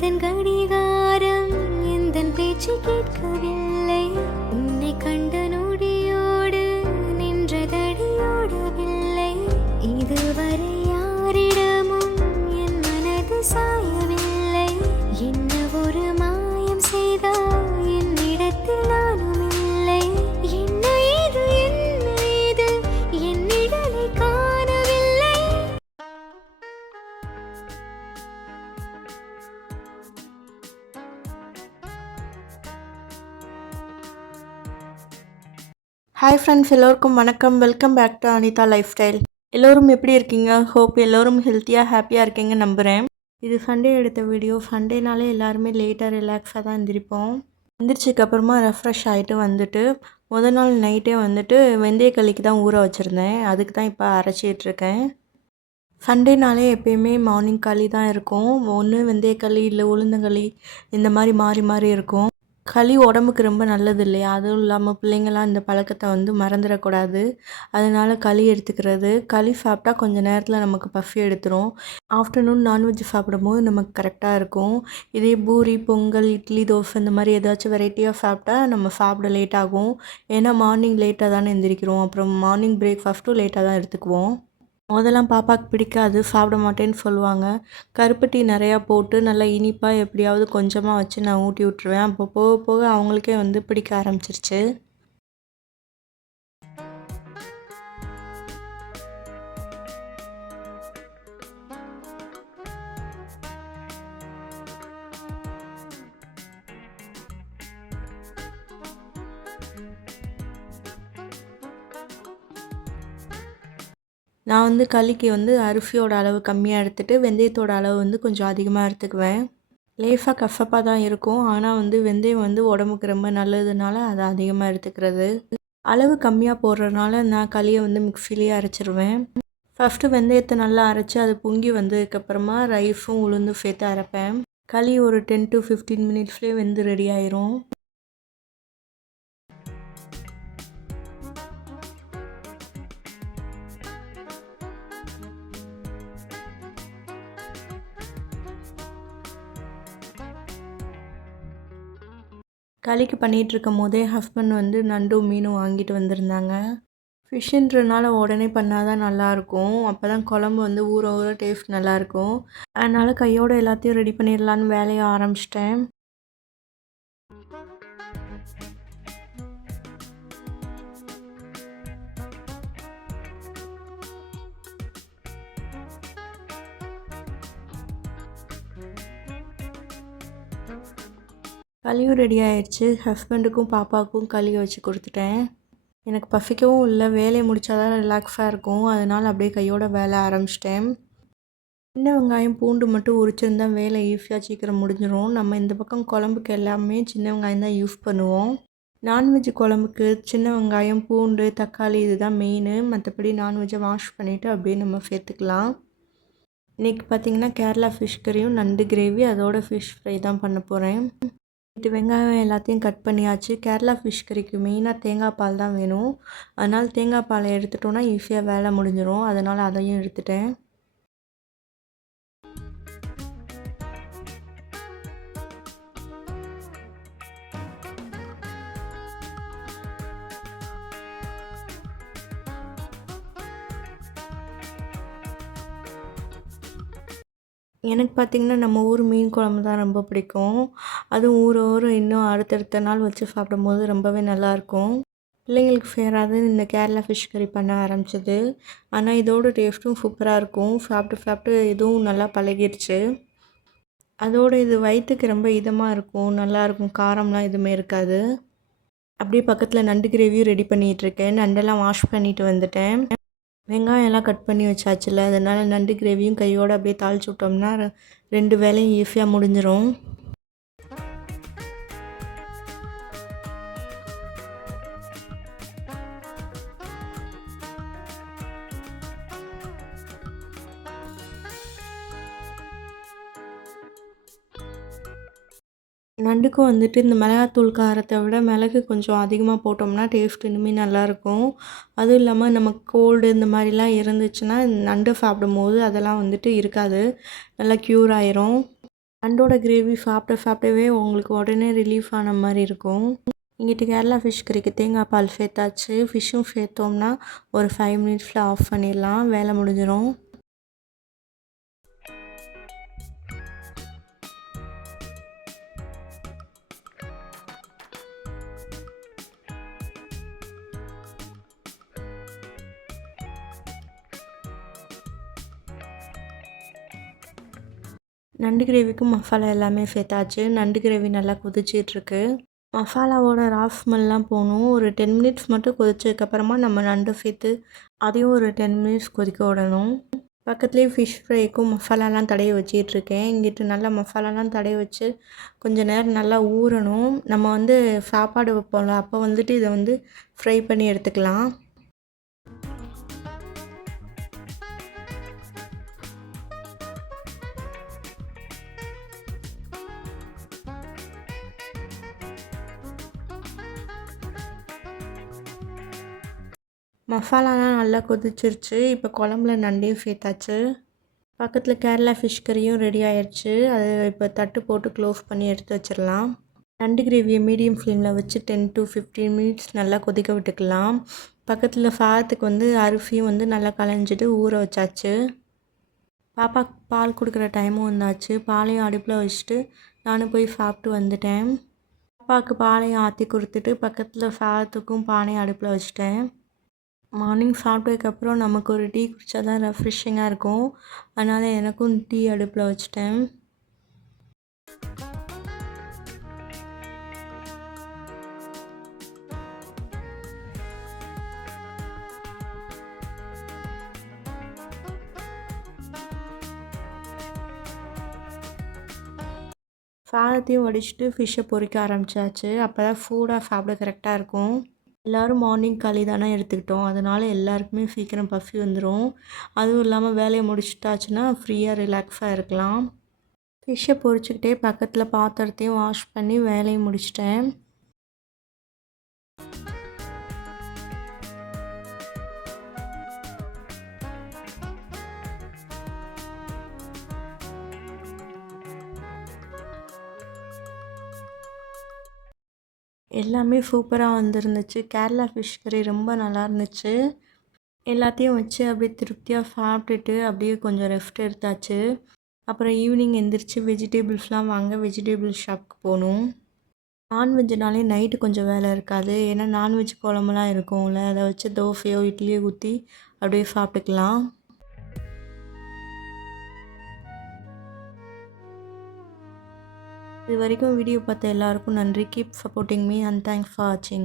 எந்தன் கடிகாரம் எந்தன் பேச்சு கேட்கவில்லை. உன்னை கண்ட நொடியோடு நின்றதடியோடவில்லை. இதுவரை யாரிடமும் என் மனது சாயவில்லை. என்ன ஒரு மாயம் செய்தால் என்னிடத்தில் நானும் இல்லை. என்ன இது என் நிழலை காணவில்லை. ஹாய் ஃப்ரெண்ட்ஸ், எல்லோருக்கும் வணக்கம். Welcome back to Anitha lifestyle. எல்லோரும் எப்படி இருக்கீங்க? ஹோப் எல்லோரும் ஹெல்த்தியாக ஹாப்பியாக இருக்கீங்க நம்புகிறேன். இது சண்டே எடுத்த வீடியோ. சண்டேனாலே எல்லாருமே லேட்டாக ரிலாக்ஸாக தான் எந்திரிப்போம். எந்திரிச்சதுக்கப்புறமா ரெஃப்ரெஷ் ஆகிட்டு வந்துட்டு முதல் நாள் நைட்டே வந்துட்டு வெந்தயக்களிக்கு தான் ஊற வச்சுருந்தேன். அதுக்கு தான் இப்போ அரைச்சிட்ருக்கேன். சண்டேனாலே எப்பயுமே மார்னிங் களி தான் இருக்கும். ஒன்று வெந்தயக்களி இல்லை உளுந்தங்களி, இந்த மாதிரி மாறி மாறி இருக்கும். களி உடம்புக்கு ரொம்ப நல்லது இல்லையா? அதுவும் இல்லாமல் பிள்ளைங்களாம் இந்த பழக்கத்தை வந்து மறந்துடக்கூடாது. அதனால் களி எடுத்துக்கிறது. களி சாப்பிட்டா கொஞ்சம் நேரத்தில் நமக்கு பசி எடுத்துரும். ஆஃப்டர்நூன் நான்வெஜ் சாப்பிடும்போது நமக்கு கரெக்டாக இருக்கும். இதே பூரி, பொங்கல், இட்லி, தோசை இந்த மாதிரி ஏதாச்சும் வெரைட்டியாக சாப்பிட்டா நம்ம சாப்பிட லேட் ஆகும். ஏன்னா மார்னிங் லேட்டாக தானே எந்திரிக்கிறோம். அப்புறம் மார்னிங் பிரேக்ஃபாஸ்ட்டும் லேட்டாக தான் எடுத்துக்குவோம். முதல்லாம் பாப்பாவுக்கு பிடிக்காது, சாப்பிட மாட்டேன்னு சொல்லுவாங்க. கருப்பு டீ நிறையா போட்டு நல்லா இனிப்பாக எப்படியாவது கொஞ்சமாக வச்சு நான் ஊட்டி விட்ருவேன். அப்போ போக போக அவங்களுக்கே வந்து பிடிக்க ஆரம்பிச்சிருச்சு. நான் வந்து களிக்கு வந்து அரிசியோட அளவு கம்மியாக எடுத்துகிட்டு வெந்தயத்தோட அளவு வந்து கொஞ்சம் அதிகமாக எடுத்துக்குவேன். லேசாக கசப்பாக தான் இருக்கும், ஆனால் வந்து வெந்தயம் வந்து உடம்புக்கு ரொம்ப நல்லதுனால அதை அதிகமாக எடுத்துக்கிறது. அளவு கம்மியாக போடுறதுனால நான் களியை வந்து மிக்சிலேயே அரைச்சிருவேன். ஃபஸ்ட்டு வெந்தயத்தை நல்லா அரைச்சி அது பொங்கி வந்ததுக்கப்புறமா ரைஸும் உளுந்தும் சேர்த்து அரைப்பேன். களி ஒரு 10 to 15 மினிட்ஸ்லேயே வெந்து ரெடி ஆயிரும். களிக்கு பண்ணிகிட்ருக்கும் போதே ஹஸ்பண்ட் வந்து நண்டும் மீனும் வாங்கிட்டு வந்திருந்தாங்க. ஃபிஷ்ஷுன்றனால உடனே பண்ணால் தான் நல்லாயிருக்கும். அப்போ தான் குழம்பு வந்து ஊற ஊற டேஸ்ட் நல்லாயிருக்கும். அதனால் கையோடு எல்லாத்தையும் ரெடி பண்ணிடலான்னு வேலையை ஆரம்பிச்சிட்டேன். களியும் ரெடி ஆயிடுச்சு. ஹஸ்பண்டுக்கும் பாப்பாவுக்கும் களியை வச்சு கொடுத்துட்டேன். எனக்கு பசிக்கவும் இல்லை, வேலையை முடித்தா தான் ரிலாக்ஸாக இருக்கும். அதனால் அப்படியே கையோட வேலை ஆரம்பிச்சிட்டேன். சின்ன வெங்காயம் பூண்டு மட்டும் உரிச்சிருந்தா வேலை ஈஸியாக சீக்கிரம் முடிஞ்சிடும். நம்ம இந்த பக்கம் குழம்புக்கு எல்லாமே சின்ன வெங்காயம் தான் யூஸ் பண்ணுவோம். நான்வெஜ் குழம்புக்கு சின்ன வெங்காயம், பூண்டு, தக்காளி இதுதான் மெயின். மற்றபடி நான்வெஜ்ஜை வாஷ் பண்ணிவிட்டு அப்படியே நம்ம சேர்த்துக்கலாம். இன்றைக்கி பார்த்திங்கன்னா கேரளா ஃபிஷ் கறியும் நண்டு கிரேவி, அதோட ஃபிஷ் ஃப்ரை தான் பண்ண போகிறேன். வெங்காயம் எல்லாத்தையும் கட் பண்ணியாச்சு. கேரளா ஃபிஷ் கறிக்கு மெயினாக தேங்காய் பால் தான் வேணும். அதனால் தேங்காய் பாலை எடுத்துட்டோன்னா ஈஸியாக வேலை முடிஞ்சிடும். அதனால் அதையும் எடுத்துட்டேன். எனக்கு பார்த்திங்கன்னா நம்ம ஊர் மீன் குழம்பு தான் ரொம்ப பிடிக்கும். அதுவும் ஊற ஊற இன்னும் அடுத்தடுத்த நாள் வச்சு சாப்பிடும்போது ரொம்பவே நல்லாயிருக்கும். பிள்ளைங்களுக்கு சேராது இந்த கேரளா ஃபிஷ் கறி பண்ண ஆரம்பிச்சது. ஆனால் இதோட டேஸ்ட்டும் சூப்பராக இருக்கும். சாப்பிட்டு சாப்பிட்டு இதுவும் நல்லா பழகிடுச்சு. அதோடு இது வயிற்றுக்கு ரொம்ப இதமாக இருக்கும், நல்லாயிருக்கும். காரம்லாம் எதுவுமே இருக்காது. அப்படியே பக்கத்தில் நண்டு கிரேவியும் ரெடி பண்ணிகிட்ருக்கேன். நண்டெல்லாம் வாஷ் பண்ணிட்டு வந்துட்டேன். வெங்காயம் எல்லாம் கட் பண்ணி வச்சாச்சுல, அதனால் நண்டு கிரேவியும் கையோடு அப்படியே தாளிச்சு விட்டோம்னா 2 வேலையும் ஈஸியாக முடிஞ்சிடும். நண்டுக்கும் வந்துட்டு இந்த மிளகாத்தூள் காரத்தை விட மிளகு கொஞ்சம் அதிகமாக போட்டோம்னா டேஸ்ட் இனிமேல் நல்லாயிருக்கும். அதுவும் இல்லாமல் நமக்கு கோல்டு இந்த மாதிரிலாம் இருந்துச்சுன்னா நண்டு சாப்பிடும்போது அதெல்லாம் வந்துட்டு இருக்காது, நல்லா க்யூர் ஆயிரும். நண்டோட கிரேவி சாப்பிடவே உங்களுக்கு உடனே ரிலீஃப் ஆன மாதிரி இருக்கும். இங்கிட்டு கேரளா ஃபிஷ் கறிக்கு தேங்காய் பால் சேர்த்தாச்சு. ஃபிஷ்ஷும் சேர்த்தோம்னா ஒரு 5 மினிட்ஸில் ஆஃப் பண்ணிடலாம், வேலை முடிஞ்சிடும். நண்டு கிரேவிக்கும் மசாலா எல்லாமே சேர்த்தாச்சு. நண்டு கிரேவி நல்லா கொதிச்சிட்ருக்கு. மசாலாவோட ரா ஸ்மெல்லாம் போகணும். ஒரு 10 மினிட்ஸ் மட்டும் கொதிச்சதுக்கப்புறமா நம்ம நண்டை சேர்த்து அதையும் ஒரு 10 மினிட்ஸ் கொதிக்க விடணும். பக்கத்துலேயே ஃபிஷ் ஃப்ரைக்கும் மசாலாலாம் தடவி வச்சிட்ருக்கேன். இங்கிட்டு நல்லா மசாலாலாம் தடவி வச்சு கொஞ்சம் நேரம் நல்லா ஊறணும். நம்ம வந்து சாப்பாடு வைப்போம்ல, அப்போ வந்துட்டு இதை வந்து ஃப்ரை பண்ணி எடுத்துக்கலாம். மசாலாலாம் நல்லா கொதிச்சிருச்சு. இப்போ குழம்புல நண்டையும் சேர்த்தாச்சு. பக்கத்தில் கேரளா ஃபிஷ் கறியும் ரெடி ஆயிடுச்சு. அது இப்போ தட்டு போட்டு க்ளோஸ் பண்ணி எடுத்து வச்சிடலாம். நண்டு கிரேவியை மீடியம் ஃப்ளேமில் வச்சு 10 to 15 மினிட்ஸ் நல்லா கொதிக்க விட்டுக்கலாம். பக்கத்தில் சாதத்துக்கு வந்து அரிசியும் வந்து நல்லா களைஞ்சிட்டு ஊற வச்சாச்சு. பாப்பாவுக்கு பால் கொடுக்குற டைமும் வந்தாச்சு. பாலையும் அடுப்பில் வச்சுட்டு நானும் போய் சாப்பிட்டு வந்துட்டேன். பாப்பாவுக்கு பாலையும் ஆற்றி கொடுத்துட்டு பக்கத்தில் சாதத்துக்கும் பானையும் அடுப்பில் வச்சுட்டேன். மார்னிங் சாப்பிட்டதுக்கப்புறம் நமக்கு ஒரு டீ குடித்தா தான் ரெஃப்ரெஷிங்காக இருக்கும். அதனால் எனக்கும் டீ அடுப்பில் வச்சுட்டேன். சாதத்தையும் வடிச்சிட்டு ஃபிஷ்ஷை பொரிக்க ஆரம்பித்தாச்சு. அப்போ தான் ஃபுட்டாக சாப்பிட கரெக்டாக இருக்கும். எல்லோரும் மார்னிங் களி தானே எடுத்துக்கிட்டோம், அதனால் எல்லாருக்குமே சீக்கிரம் பசி வந்துடும். அதுவும் இல்லாமல் வேலையை முடிச்சிட்டாச்சுன்னா ஃப்ரீயாக ரிலாக்ஸாக இருக்கலாம். ஃபிஷ்ஷை பொரிச்சுக்கிட்டே பக்கத்தில் பாத்திரத்தையும் வாஷ் பண்ணி வேலையை முடிச்சிட்டேன். எல்லாமே சூப்பராக வந்துருந்துச்சு. கேரளா ஃபிஷ் கறி ரொம்ப நல்லா இருந்துச்சு. எல்லாத்தையும் வச்சு அப்படியே திருப்தியாக சாப்பிட்டுட்டு அப்படியே கொஞ்சம் ரெஸ்ட் எடுத்தாச்சு. அப்புறம் ஈவினிங் எந்திரிச்சு வெஜிடபிள்ஸ்லாம் வாங்க வெஜிடபிள் ஷாப்புக்கு போகணும். நான்வெஜ்ஜுனாலே நைட்டு கொஞ்சம் வேலை இருக்காது. ஏன்னா நான்வெஜ் குழம்புலாம் இருக்கும்ல, அதை வச்சு தோசையோ இட்லியோ ஊற்றி அப்படியே சாப்பிட்டுக்கலாம். இது வரைக்கும் வீடியோ பார்த்த எல்லாருக்கும் நன்றி. Keep supporting me and thanks for வாட்சிங்.